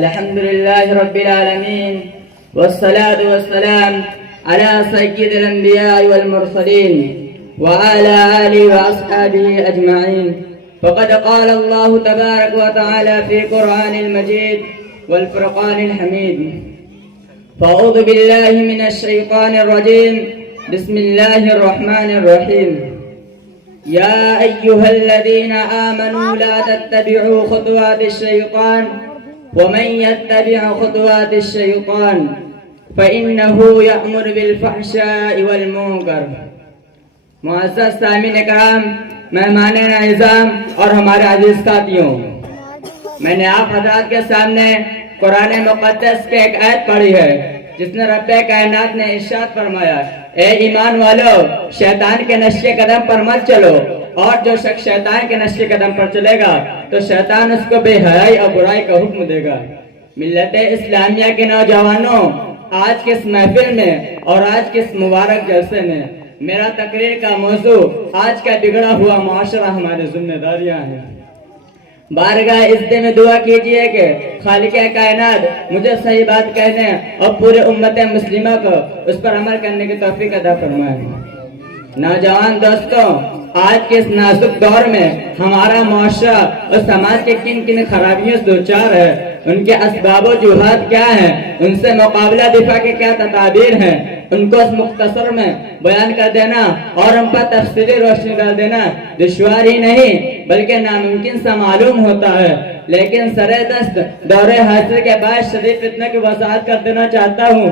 الحمد لله رب العالمين والصلاة والسلام على سيد الأنبياء والمرسلين وعلى آله وأصحابه أجمعين. فقد قال الله تبارك وتعالى في القرآن المجيد والفرقان الحميد: فأعوذ بالله من الشيطان الرجيم. بسم الله الرحمن الرحيم. يا أيها الذين آمنوا لا تتبعوا خطوات الشيطان ومن يتبع خطوات الشيطان فإنه يأمر بالفحشاء والمنکر. معزز سامعین کرام، مہمان اعظام اور ہمارے عزیز ساتھیوں، میں نے آپ حضرات کے سامنے قرآن مقدس کے ایک آیت پڑھی ہے جس نے رب کائنات نے ارشاد فرمایا: اے ایمان والو، شیطان کے نقش قدم پر مت چلو، اور جو شخص شیطان کے نقش قدم پر چلے گا تو شیطان اس کو بے حیائی اور برائی کا حکم دے گا. ملت اسلامیہ کے نوجوانوں، آج کے اس محفل میں اور آج کے اس مبارک جلسے میں میرا تقریر کا موضوع آج کا بگڑا ہوا معاشرہ ہماری ذمہ داریاں ہیں. بارگاہ عزت میں دعا کیجئے کہ خالق کائنات مجھے صحیح بات کہنے اور پورے امت مسلمہ کو اس پر عمل کرنے کی توفیق عطا فرمائے. نوجوان دوستوں، آج کے اس نازک دور میں ہمارا معاشرہ اور سماج کے کن کن خرابیوں سے دوچار ہے، ان کے اسباب و وجوہات کیا ہیں، ان سے مقابلہ دفاع کے کیا تدابیر ہیں، ان کو اس مختصر میں بیان کر دینا اور ان پر تفصیلی روشنی ڈال دینا دشوار ہی نہیں بلکہ ناممکن سا معلوم ہوتا ہے. لیکن سر دست دور حاصل کے بعد شدید فتنہ کی وضاحت کر دینا چاہتا ہوں.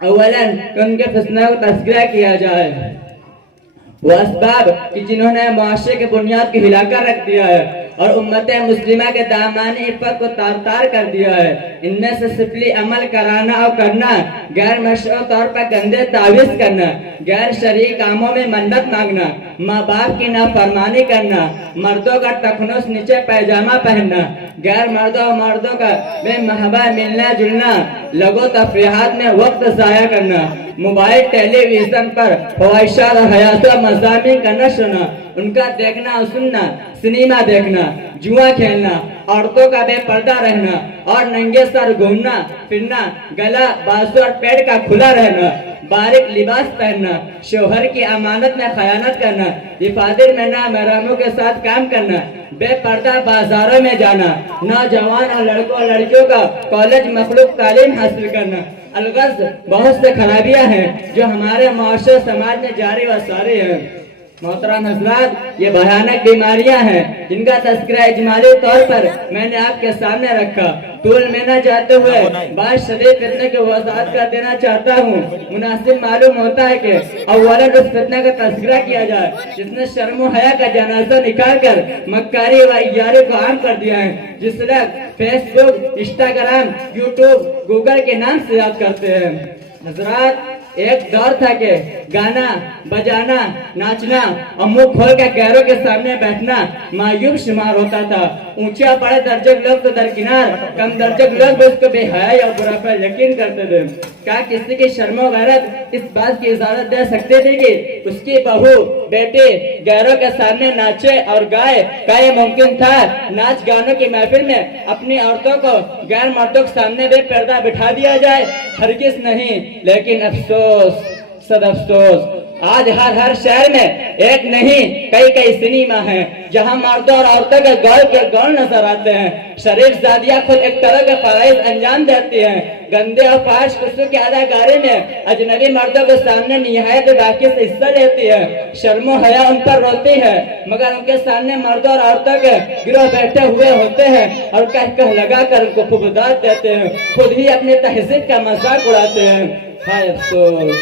اولاً ان کے فتنہ کو تذکرہ کیا جائے. وہ اسباب کہ جنہوں نے معاشرے کے بنیاد کو ہلا کر رکھ دیا ہے اور امت مسلمہ کے دامانی عفت کو تار تار کر دیا ہے، ان میں سے سفلی عمل کرانا اور کرنا، غیر مشروع طور پر گندے تعویذ کرنا، غیر شرعی کاموں میں منت مانگنا، ماں باپ کی نافرمانی کرنا، مردوں کا ٹخنوں سے نیچے پیجامہ پہننا، غیر مردوں اور مردوں کا بے محبہ ملنا جلنا، لغو تفریحات میں وقت ضائع کرنا، موبائل ٹیلی ویژن پر خواہشات اور حیات مضامین کا نشر، ان کا دیکھنا اور سننا، سنیما دیکھنا، جوا کھیلنا، عورتوں کا بے پردہ رہنا اور ننگے سر گھومنا پھرنا، گلا بازو اور پیٹ کا کھلا رہنا، باریک لباس پہننا، شوہر کی امانت میں خیانت کرنا، حفاظت میں نامحرموں کے ساتھ کام کرنا، بے پردہ بازاروں میں جانا، نوجوان اور لڑکوں اور لڑکیوں کا کالج مخلوق تعلیم حاصل کرنا. الغرض بہت سے خرابیاں ہیں جو ہمارے معاشرے سماج میں جاری و ساری ہیں. محترم حضرات، یہ بھیانک بیماریاں ہیں جن کا تذکرہ اجمالی طور پر میں نے آپ کے سامنے رکھا. طول میں نہ جاتے ہوئے بعض شدید فتنے کی وضاحت کر دینا چاہتا ہوں. مناسب معلوم ہوتا ہے کہ اولا اس فتنہ کا تذکرہ کیا جائے جس نے شرم و حیا کا جنازہ نکال کر مکاری و عیاری کو عام کر دیا ہے، جس لوگ فیس بک، انسٹاگرام، یوٹیوب، گوگل کے نام سے یاد کرتے ہیں. حضرات، ایک دور تھا کہ گانا بجانا، ناچنا اور منہ کھول کے غیروں کے سامنے بیٹھنا معیوب شمار ہوتا تھا. اونچے اور بڑے درجے کے لوگ تو درکنار، کم درجے کے لوگ بھی اس کو بے حیائی اور برا پر یقین کرتے تھے. کیا کسی کی شرم و غیرت اس بات کی اجازت دے سکتے تھے کہ اس کی بہو بیٹی غیروں کے سامنے ناچے اور گائے؟ کیا یہ ممکن تھا؟ ناچ گانوں کی محفل میں اپنی عورتوں کو غیر مردوں کے سامنے بے پردہ بٹھا دیا جائے؟ ہرگز نہیں. لیکن افسوس، صد افسوس، آج ہر شہر میں ایک نہیں کئی سنیما ہیں جہاں مردوں اور عورتوں کے گول نظر آتے ہیں. شریف زادیاں خود ایک طرح کے فرائض انجام دیتی ہیں. گندے اور فحش قصوں کی اداکاری میں اجنبی مردوں کے سامنے نہایت باقی سے حصہ لیتی ہے. شرم و حیا ان پر روتی ہے مگر ان کے سامنے مردوں اور عورتوں کے گروہ بیٹھے ہوئے ہوتے ہیں اور کہہ لگا کر ان کو خوبداد دیتے ہیں. خود ہی اپنے تہذیب کا مذاق اڑاتے ہیں. ہائے افسوس،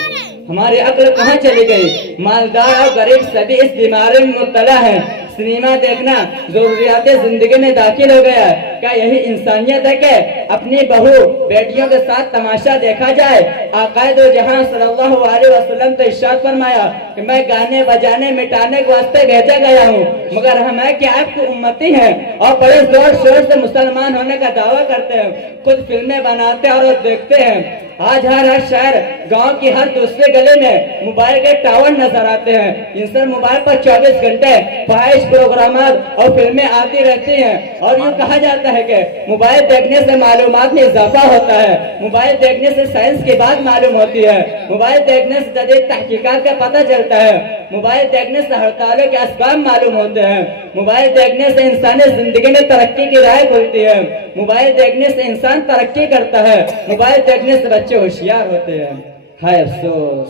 ہماری عقل کہاں چلی گئی؟ مالدار اور غریب سبھی اس بیماری میں مبتلا ہے. سنیما دیکھنا ضروریات زندگی میں داخل ہو گیا. کیا یہی انسانیت ہے کہ اپنی بہو بیٹیوں کے ساتھ تماشا دیکھا جائے؟ آقا دو جہاں صلی اللہ علیہ وسلم تو ارشاد فرمایا کہ میں گانے بجانے مٹانے کے واسطے بھیجا گیا ہوں، مگر ہم ہے کہ آپ کی امتی ہیں اور بڑے زور شور سے مسلمان ہونے کا دعویٰ کرتے ہیں، خود فلمیں بناتے اور دیکھتے ہیں. آج ہر شہر، گاؤں کی ہر دوسرے گلے میں موبائل کے ٹاور نظر آتے ہیں. ان سے موبائل پر 24 گھنٹے فحش پروگرامات اور فلمیں آتی رہتی ہیں اور یوں کہا جاتا کہتا ہے کہ موبائل دیکھنے سے معلومات میں اضافہ ہوتا ہے، موبائل دیکھنے سے سائنس کی بات معلوم ہوتی ہے، موبائل دیکھنے سے جدید تحقیقات کا پتہ چلتا ہے، موبائل دیکھنے سے ہڑتالوں کے اسباب معلوم ہوتے ہیں، موبائل دیکھنے سے انسانی زندگی میں ترقی کی راہ کھلتی ہے، موبائل دیکھنے سے انسان ترقی کرتا ہے، موبائل دیکھنے سے بچے ہوشیار ہوتے ہیں۔ ہائے افسوس،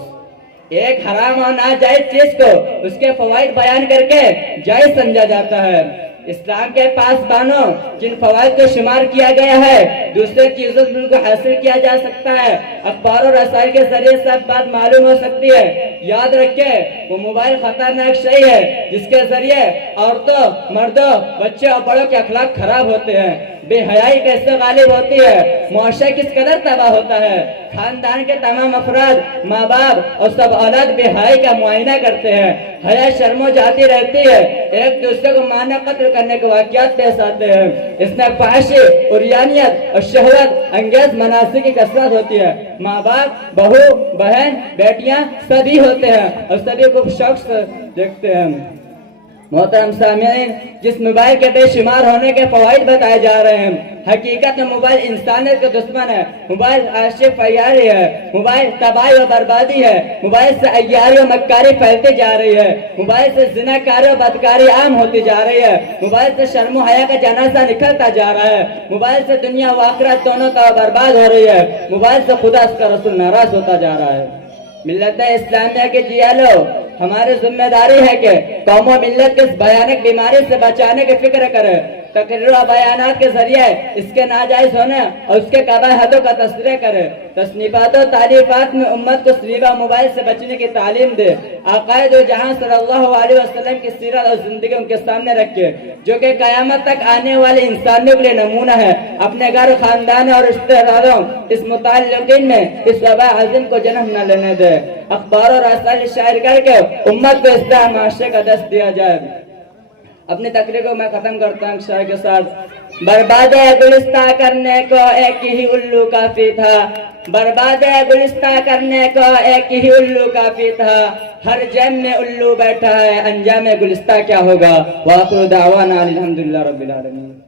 ایک حرام اور ناجائز چیز کو اس کے فوائد بیان کر کے جائز سمجھا جاتا ہے۔ اسلام کے پاسبانوں جن فوائد کو شمار کیا گیا ہے، دوسرے چیزوں سے ان کو حاصل کیا جا سکتا ہے، اخبار اور رسائل کے ذریعے سب بات معلوم ہو سکتی ہے۔ یاد رکھیں، وہ موبائل خطرناک شے ہے جس کے ذریعے عورتوں، مردوں، بچوں اور بڑوں کے اخلاق خراب ہوتے ہیں، بے حیائی کیسے غالب ہوتی ہے، معاشرہ کس قدر تباہ ہوتا ہے، خاندان کے تمام افراد، ماں باپ اور سب اولاد بے حیائی کا معائنہ کرتے ہیں، حیا شرم جاتی رہتی ہے، ایک دوسرے کو مارنا قتل کرنے کے واقعات پیش آتے ہیں، اس میں فحاشی، عریانیت اور شہوت انگیز مناظر کی کثرت ہوتی ہے، ماں باپ، بہو، بہن، بیٹیاں سبھی ہوتے ہیں اور سبھی کو شوق سے دیکھتے ہیں۔ محترم سامعین، جس موبائل کے بے شمار ہونے کے فوائد بتائے جا رہے ہیں، حقیقت میں موبائل انسانیت کا دشمن ہے، موبائل عاشق فیاری ہے، موبائل تباہی و بربادی ہے، موبائل سے عیاری و مکاری پھیلتی جا رہی ہے، موبائل سے زناکاری و بدکاری عام ہوتی جا رہی ہے، موبائل سے شرم و حیا کا جنازہ نکلتا جا رہا ہے، موبائل سے دنیا و آخرت دونوں کا برباد ہو رہی ہے، موبائل سے خدا اس کا رسول ناراض ہوتا جا رہا ہے۔ ملت اسلامیہ کے جیالو، ہماری ذمہ داری ہے کہ قوم و ملت کے اس بھیانک بیماری سے بچانے کی فکر کرے، تقریر و بیانات کے ذریعے اس کے ناجائز ہونے اور اس کے قباحتوں کا تذکرہ کرے، تصنیفات و تعلیفات میں امت کو سلیبہ موبائل سے بچنے کی تعلیم دے، عقائد و جہاں صلی اللہ علیہ وسلم کی سیرت اور زندگی ان کے سامنے رکھے جو کہ قیامت تک آنے والے انسانوں کے لیے نمونہ ہے، اپنے گھر، خاندان اور رشتہ داروں اس متعلقین میں اس وبا عظیم کو جنم نہ لینے دے، اخبار اور رسائل شائع کر کے امت کو اصلاح معاشرے کا دست دیا جائے۔ اپنی تقریر کو میں ختم کرتا ہوں شاعر کے ساتھ۔ برباد گلستہ کرنے کو ایک ہی الو کافی تھا، برباد گلستہ کرنے کو ایک ہی الو کافی تھا، ہر جیم میں الو بیٹھا ہے، انجام گلستہ کیا ہوگا؟ وآخر دعوانا الحمدللہ رب العالمین۔